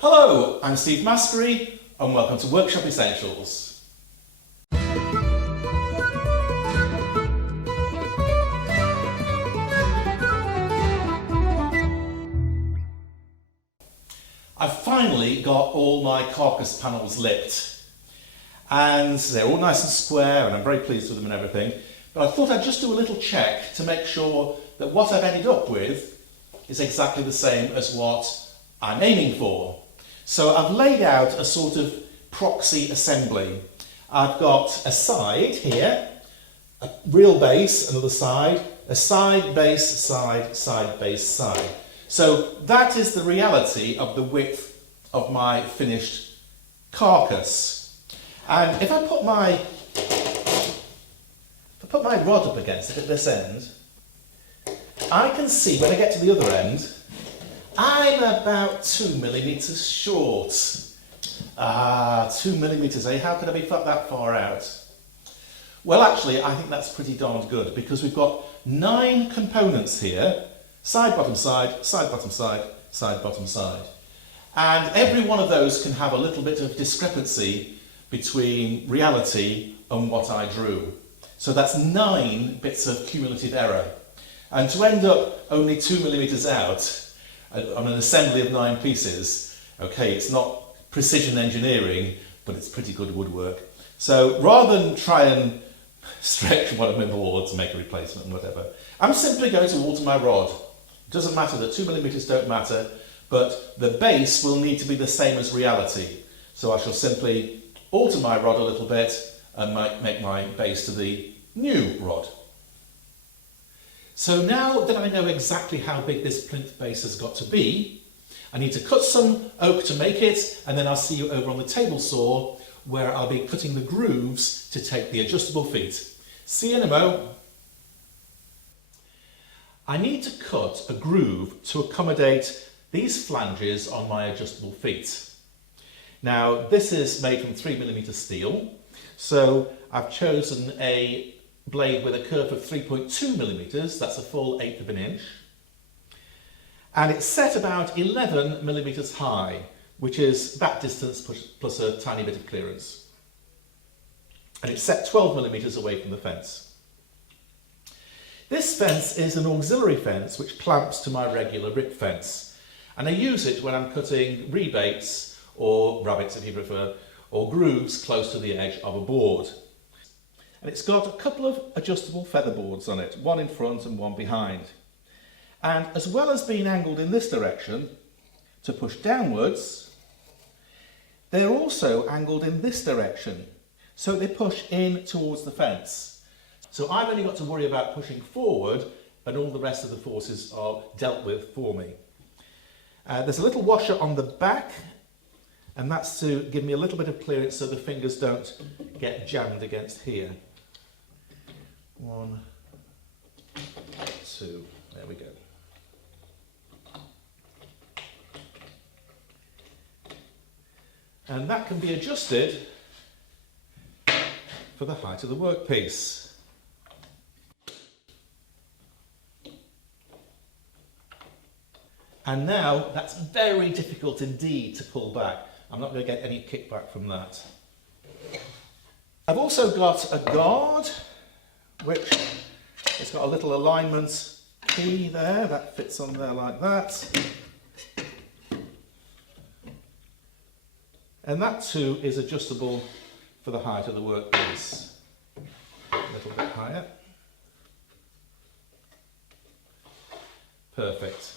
Hello, I'm Steve Maskery and welcome to Workshop Essentials. I've finally got all my carcass panels lipped and they're all nice and square and I'm very pleased with them and everything, but I thought I'd just do a little check to make sure that what I've ended up with is exactly the same as what I'm aiming for. So I've laid out a sort of proxy assembly. I've got a side here, a real base, another side, a side, base, side, side, base, side. So that is the reality of the width of my finished carcass. And if I put my rod up against it at this end, I can see when I get to the other end, I'm about 2 millimeters short. 2 millimeters, eh? How could I be that far out? Well, actually, I think that's pretty darned good because we've got 9 components here. Side, bottom, side, side, bottom, side, side, bottom, side. And every one of those can have a little bit of discrepancy between reality and what I drew. So that's 9 bits of cumulative error. And to end up only 2 millimeters out on an assembly of 9 pieces, okay, it's not precision engineering, but it's pretty good woodwork. So rather than try and stretch one of my boards, make a replacement and whatever, I'm simply going to alter my rod. It doesn't matter that 2 millimeters don't matter, but the base will need to be the same as reality. So I shall simply alter my rod a little bit and make my base to the new rod. So now that I know exactly how big this plinth base has got to be, I need to cut some oak to make it, and then I'll see you over on the table saw where I'll be cutting the grooves to take the adjustable feet. See you in a mo. I need to cut a groove to accommodate these flanges on my adjustable feet. Now this is made from 3mm steel, so I've chosen a blade with a kerf of 3.2 millimeters, that's a full 1/8 of an inch. And it's set about 11 millimeters high, which is that distance plus a tiny bit of clearance. And it's set 12 millimeters away from the fence. This fence is an auxiliary fence which clamps to my regular rip fence. And I use it when I'm cutting rebates, or rabbets if you prefer, or grooves close to the edge of a board. And it's got a couple of adjustable feather boards on it, one in front and one behind. And as well as being angled in this direction to push downwards, they're also angled in this direction, so they push in towards the fence. So I've only got to worry about pushing forward and all the rest of the forces are dealt with for me. There's a little washer on the back, and that's to give me a little bit of clearance so the fingers don't get jammed against here. 1, 2, there we go. And that can be adjusted for the height of the workpiece. And now that's very difficult indeed to pull back. I'm not going to get any kickback from that. I've also got a guard, which it's got a little alignment key there, that fits on there like that. And that too is adjustable for the height of the workpiece. A little bit higher. Perfect.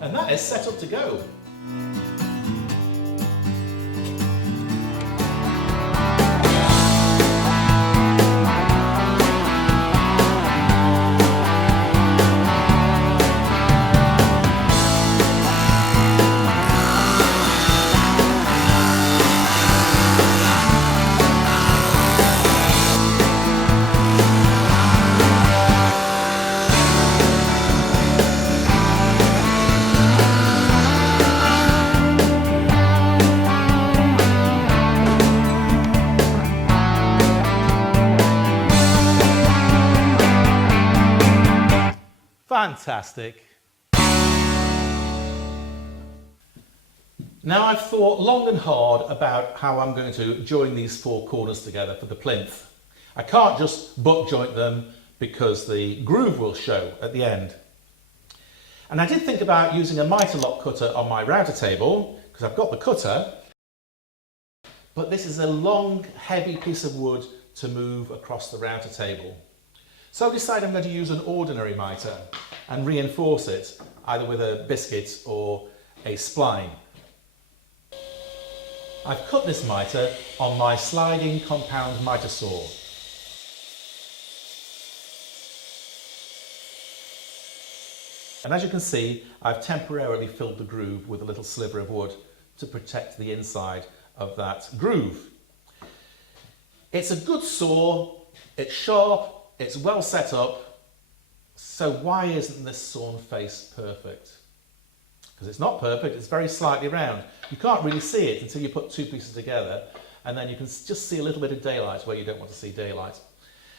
And that is set up to go. Fantastic. Now I've thought long and hard about how I'm going to join these four corners together for the plinth. I can't just butt joint them because the groove will show at the end. And I did think about using a mitre lock cutter on my router table because I've got the cutter, but this is a long, heavy piece of wood to move across the router table. So I decided I'm going to use an ordinary mitre and reinforce it either with a biscuit or a spline. I've cut this mitre on my sliding compound mitre saw. And as you can see, I've temporarily filled the groove with a little sliver of wood to protect the inside of that groove. It's a good saw, it's sharp, it's well set up, so why isn't this sawn face perfect? Because it's not perfect, it's very slightly round. You can't really see it until you put two pieces together, and then you can just see a little bit of daylight where you don't want to see daylight.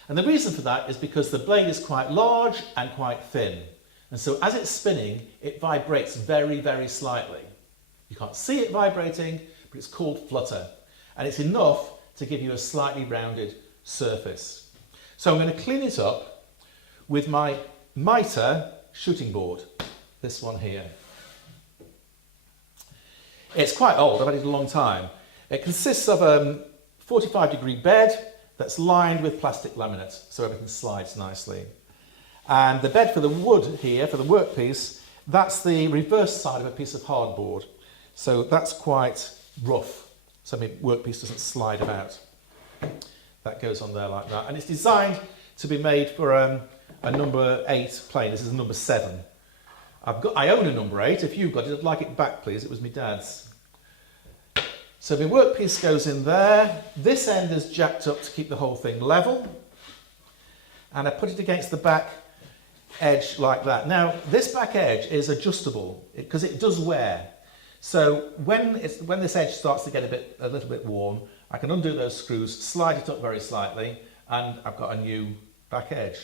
And the reason for that is because the blade is quite large and quite thin. And so as it's spinning, it vibrates very, very slightly. You can't see it vibrating, but it's called flutter. And it's enough to give you a slightly rounded surface. So I'm going to clean it up with my mitre shooting board, this one here. It's quite old, I've had it a long time. It consists of a 45-degree bed that's lined with plastic laminate, so everything slides nicely. And the bed for the wood here, for the workpiece, that's the reverse side of a piece of hardboard. So that's quite rough, so my workpiece doesn't slide about. That goes on there like that. And it's designed to be made for a number 8 plane. This is a number 7. I own a number 8. If you've got it, I'd like it back, please. It was my dad's. So my workpiece goes in there. This end is jacked up to keep the whole thing level. And I put it against the back edge like that. Now, this back edge is adjustable because it does wear. So when this edge starts to get a little bit worn, I can undo those screws, slide it up very slightly, and I've got a new back edge.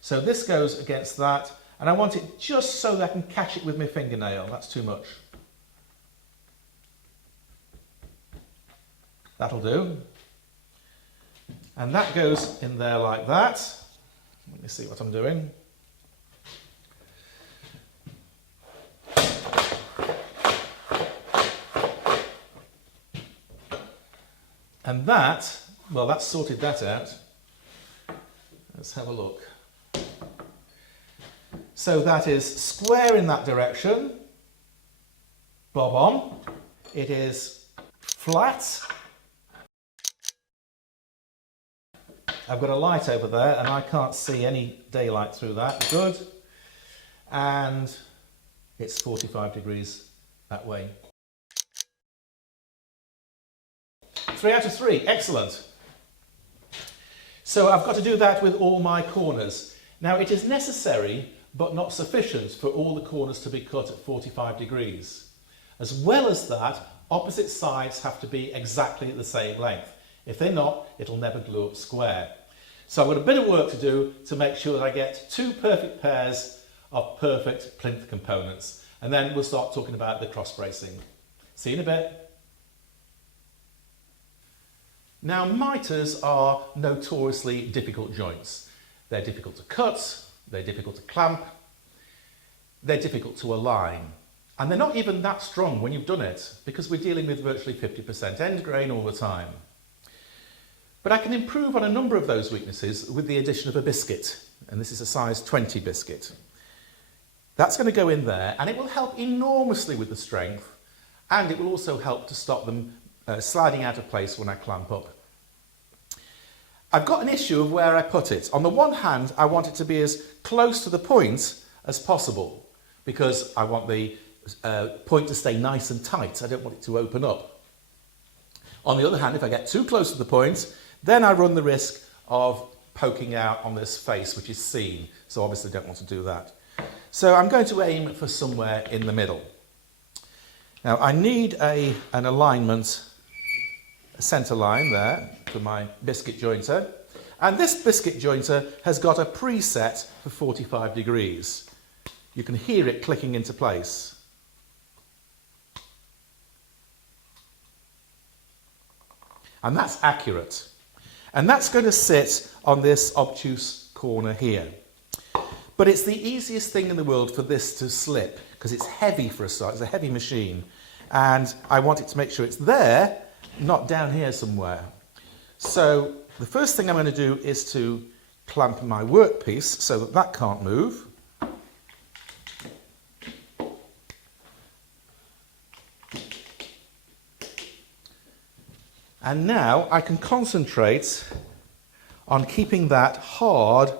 So this goes against that, and I want it just so that I can catch it with my fingernail. That's too much. That'll do. And that goes in there like that. Let me see what I'm doing. And that, well, that's sorted that out. Let's have a look. So that is square in that direction, bob on. It is flat. I've got a light over there and I can't see any daylight through that. Good. And it's 45 degrees that way. 3 out of 3, excellent. So I've got to do that with all my corners. Now it is necessary but not sufficient for all the corners to be cut at 45 degrees. As well as that, opposite sides have to be exactly the same length. If they're not, it'll never glue up square. So I've got a bit of work to do to make sure that I get 2 perfect pairs of perfect plinth components. And then we'll start talking about the cross bracing. See you in a bit. Now, mitres are notoriously difficult joints. They're difficult to cut, they're difficult to clamp, they're difficult to align. And they're not even that strong when you've done it, because we're dealing with virtually 50% end grain all the time. But I can improve on a number of those weaknesses with the addition of a biscuit, and this is a size 20 biscuit. That's going to go in there, and it will help enormously with the strength, and it will also help to stop them sliding out of place when I clamp up. I've got an issue of where I put it. On the one hand, I want it to be as close to the point as possible because I want the point to stay nice and tight. I don't want it to open up. On the other hand, if I get too close to the point, then I run the risk of poking out on this face, which is seen. So obviously I don't want to do that. So I'm going to aim for somewhere in the middle. Now I need an alignment, a centre line there for my biscuit jointer. And this biscuit jointer has got a preset for 45 degrees. You can hear it clicking into place. And that's accurate. And that's going to sit on this obtuse corner here. But it's the easiest thing in the world for this to slip, because it's heavy for a start, it's a heavy machine. And I want it to make sure it's there, not down here somewhere. So the first thing I'm going to do is to clamp my workpiece so that that can't move. And now I can concentrate on keeping that hard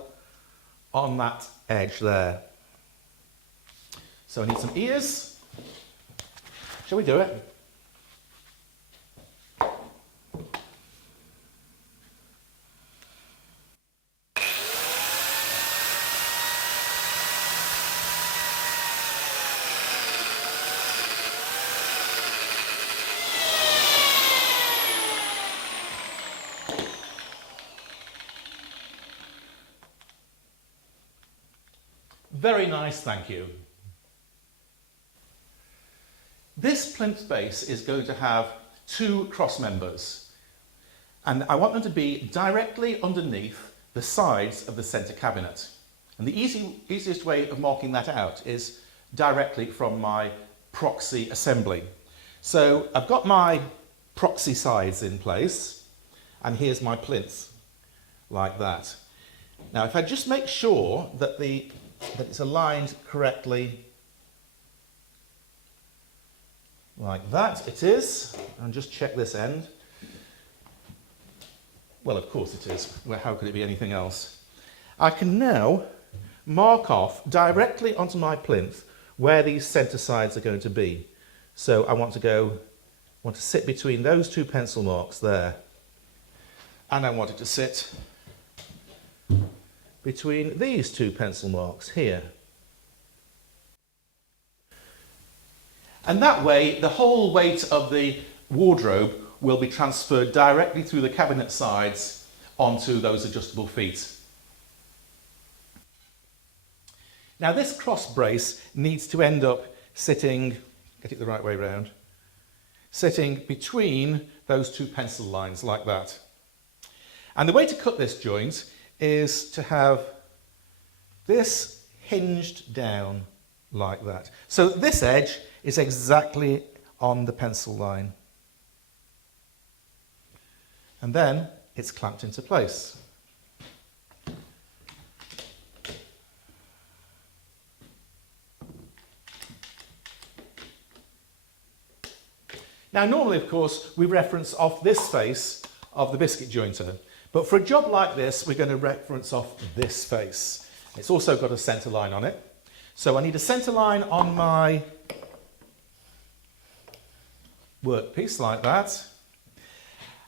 on that edge there. So I need some ears. Shall we do it? Very nice, thank you. This plinth base is going to have two cross members, and I want them to be directly underneath the sides of the centre cabinet. And the easiest way of marking that out is directly from my proxy assembly. So I've got my proxy sides in place, and here's my plinth, like that. Now if I just make sure that it's aligned correctly, like that, it is, and just check this end. Well, of course it is. Well, how could it be anything else? I can now mark off directly onto my plinth where these centre sides are going to be. So I want to sit between those two pencil marks there, and I want it to sit between these two pencil marks here. And that way, the whole weight of the wardrobe will be transferred directly through the cabinet sides onto those adjustable feet. Now this cross brace needs to end up sitting, get it the right way round, sitting between those two pencil lines like that. And the way to cut this joint is to have this hinged down like that. So this edge is exactly on the pencil line. And then it's clamped into place. Now normally, of course, we reference off this face of the biscuit jointer. But for a job like this, we're going to reference off this face. It's also got a centre line on it. So I need a centre line on my workpiece like that.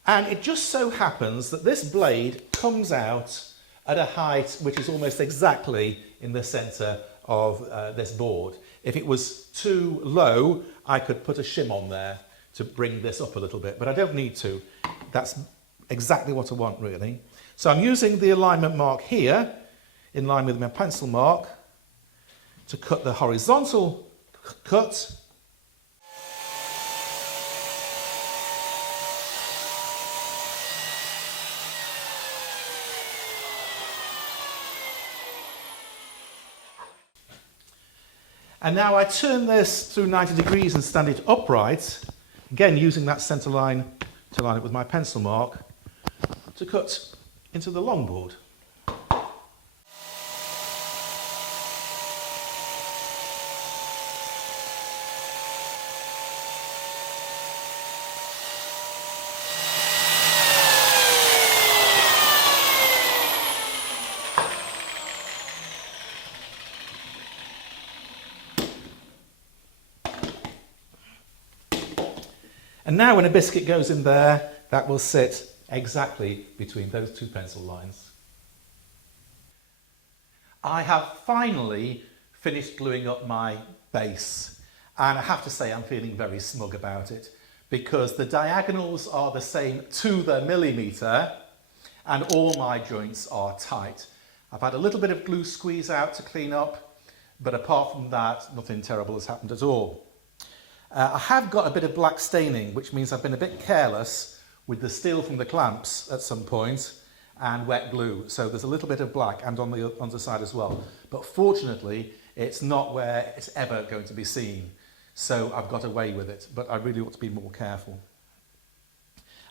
And it just so happens that this blade comes out at a height which is almost exactly in the centre of this board. If it was too low, I could put a shim on there to bring this up a little bit, but I don't need to. That's exactly what I want, really. So I'm using the alignment mark here, in line with my pencil mark, to cut the horizontal cut. And now I turn this through 90 degrees and stand it upright, again using that centre line to line it with my pencil mark, to cut into the long board. And now when a biscuit goes in there, that will sit exactly between those two pencil lines. I have finally finished gluing up my base, and I have to say I'm feeling very smug about it because the diagonals are the same to the millimetre and all my joints are tight. I've had a little bit of glue squeeze out to clean up, but apart from that, nothing terrible has happened at all. I have got a bit of black staining, which means I've been a bit careless with the steel from the clamps at some point and wet glue. So there's a little bit of black and on the underside as well. But fortunately, it's not where it's ever going to be seen. So I've got away with it, but I really ought to be more careful.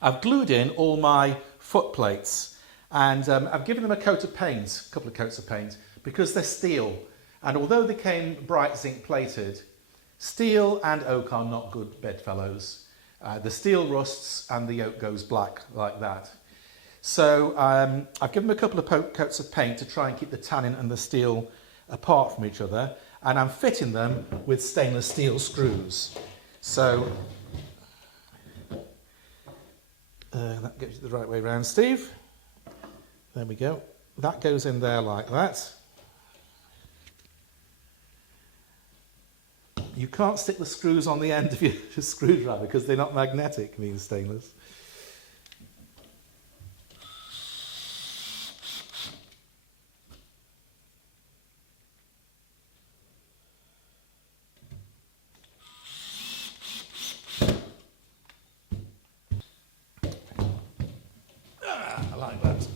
I've glued in all my foot plates and I've given them a coat of paint, a couple of coats of paint, because they're steel. And although they came bright zinc plated, steel and oak are not good bedfellows. The steel rusts and the oak goes black like that. So I've given them a couple of coats of paint to try and keep the tannin and the steel apart from each other, and I'm fitting them with stainless steel screws. So that gets you the right way round, Steve. There we go. That goes in there like that. You can't stick the screws on the end of your screwdriver because they're not magnetic, these stainless. I like that.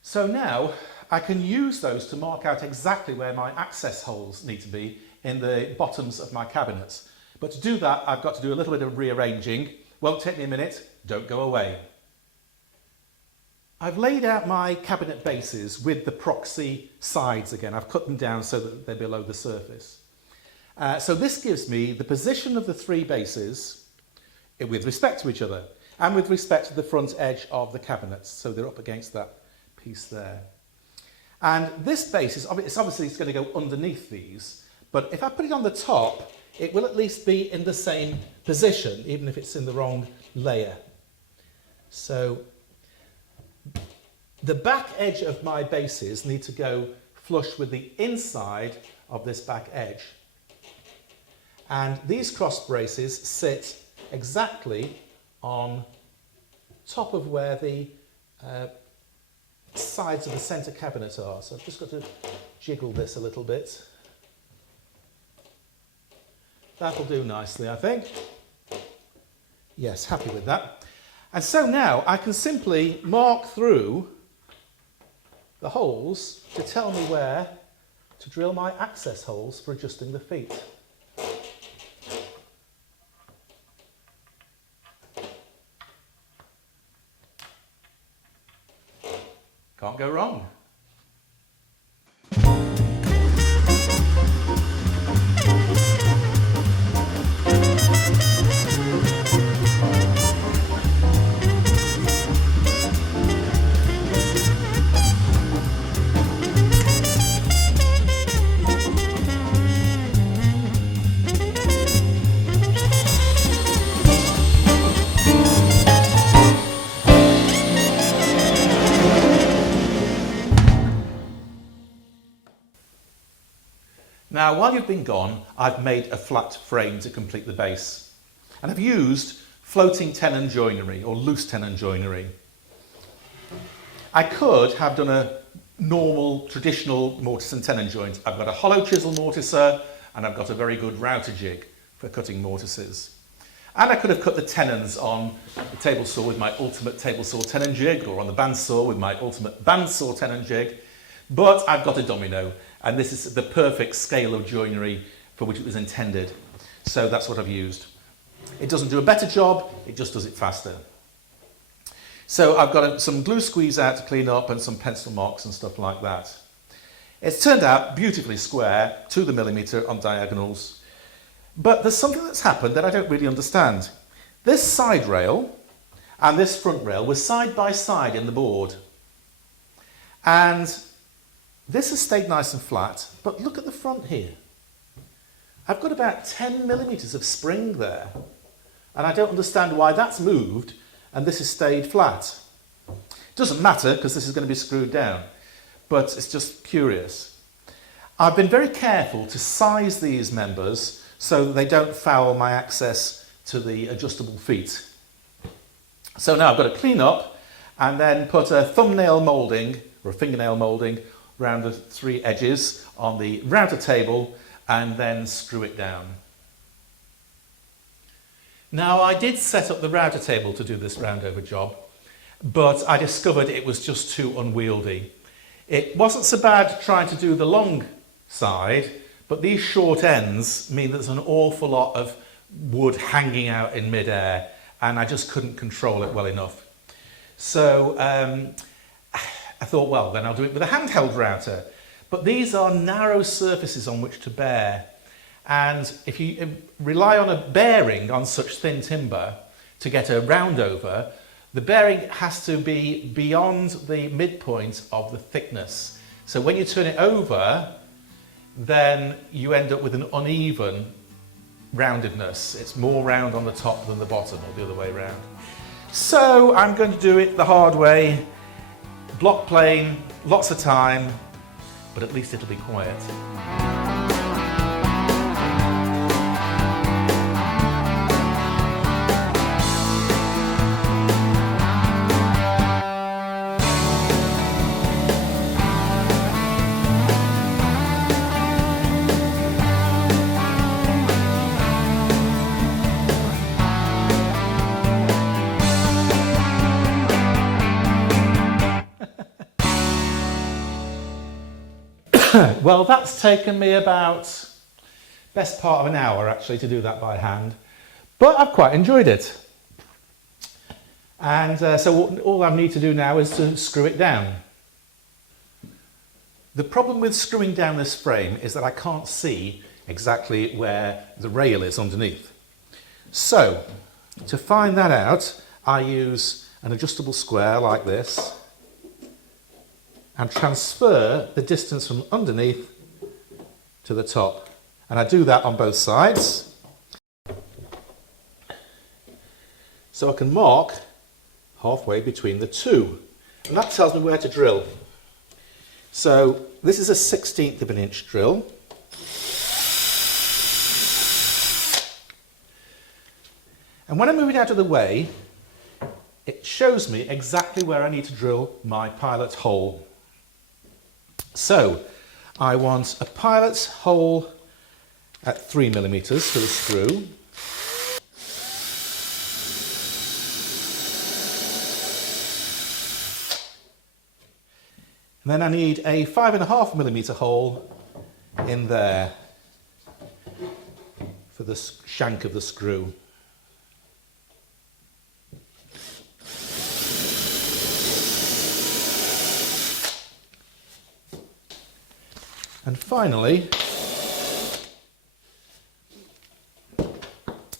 So now I can use those to mark out exactly where my access holes need to be in the bottoms of my cabinets. But to do that, I've got to do a little bit of rearranging. Won't take me a minute, don't go away. I've laid out my cabinet bases with the proxy sides again. I've cut them down so that they're below the surface. So this gives me the position of the three bases with respect to each other and with respect to the front edge of the cabinets. So they're up against that piece there. And this base is obviously it's going to go underneath these, but if I put it on the top, it will at least be in the same position, even if it's in the wrong layer. So the back edge of my bases need to go flush with the inside of this back edge. And these cross braces sit exactly on top of where the sides of the centre cabinet are. So I've just got to jiggle this a little bit. That'll do nicely, I think. Yes, happy with that. And so now I can simply mark through the holes to tell me where to drill my access holes for adjusting the feet. Can't go wrong. Now, while you've been gone, I've made a flat frame to complete the base. And I've used floating tenon joinery or loose tenon joinery. I could have done a normal, traditional mortise and tenon joint. I've got a hollow chisel mortiser and I've got a very good router jig for cutting mortises. And I could have cut the tenons on the table saw with my ultimate table saw tenon jig or on the bandsaw with my ultimate bandsaw tenon jig. But I've got a domino, and this is the perfect scale of joinery for which it was intended. So that's what I've used. It doesn't do a better job, it just does it faster. So I've got some glue squeeze out to clean up and some pencil marks and stuff like that. It's turned out beautifully square, to the millimetre on diagonals. But there's something that's happened that I don't really understand. This side rail and this front rail were side by side in the board. And this has stayed nice and flat, but look at the front here. I've got about 10 millimetres of spring there, and I don't understand why that's moved and this has stayed flat. It doesn't matter because this is going to be screwed down, but it's just curious. I've been very careful to size these members so that they don't foul my access to the adjustable feet. So now I've got to clean up and then put a thumbnail moulding or a fingernail moulding around the three edges on the router table and then screw it down. Now, I did set up the router table to do this roundover job, but I discovered it was just too unwieldy. It wasn't so bad trying to do the long side, but these short ends mean there's an awful lot of wood hanging out in midair, and I just couldn't control it well enough. So I thought, well, then I'll do it with a handheld router. But these are narrow surfaces on which to bear. And if you rely on a bearing on such thin timber to get a roundover, the bearing has to be beyond the midpoint of the thickness. So when you turn it over, then you end up with an uneven roundedness. It's more round on the top than the bottom, or the other way around. So I'm going to do it the hard way, block plane, lots of time, but at least it'll be quiet. Well, that's taken me about best part of an hour actually to do that by hand, but I've quite enjoyed it. And so all I need to do now is to screw it down. The problem with screwing down this frame is that I can't see exactly where the rail is underneath. So to find that out, I use an adjustable square like this and transfer the distance from underneath to the top. And I do that on both sides. So I can mark halfway between the two. And that tells me where to drill. So this is a 1/16 of an inch drill. And when I move it out of the way, it shows me exactly where I need to drill my pilot hole. So I want a pilot hole at 3mm for the screw. And then I need a 5.5mm hole in there for the shank of the screw. And finally,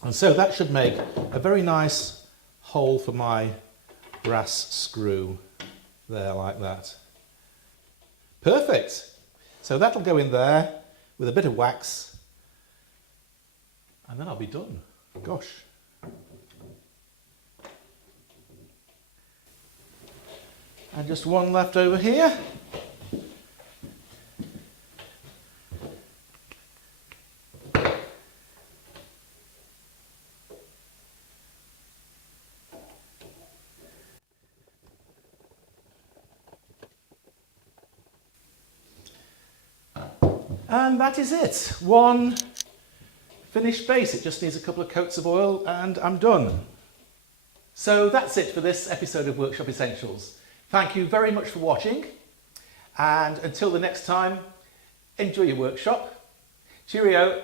and so that should make a very nice hole for my brass screw there, like that. Perfect. So that'll go in there with a bit of wax, and then I'll be done. Gosh. And just one left over here. And that is it. One finished base. It just needs a couple of coats of oil and I'm done. So that's it for this episode of Workshop Essentials. Thank you very much for watching, and until the next time, enjoy your workshop. Cheerio.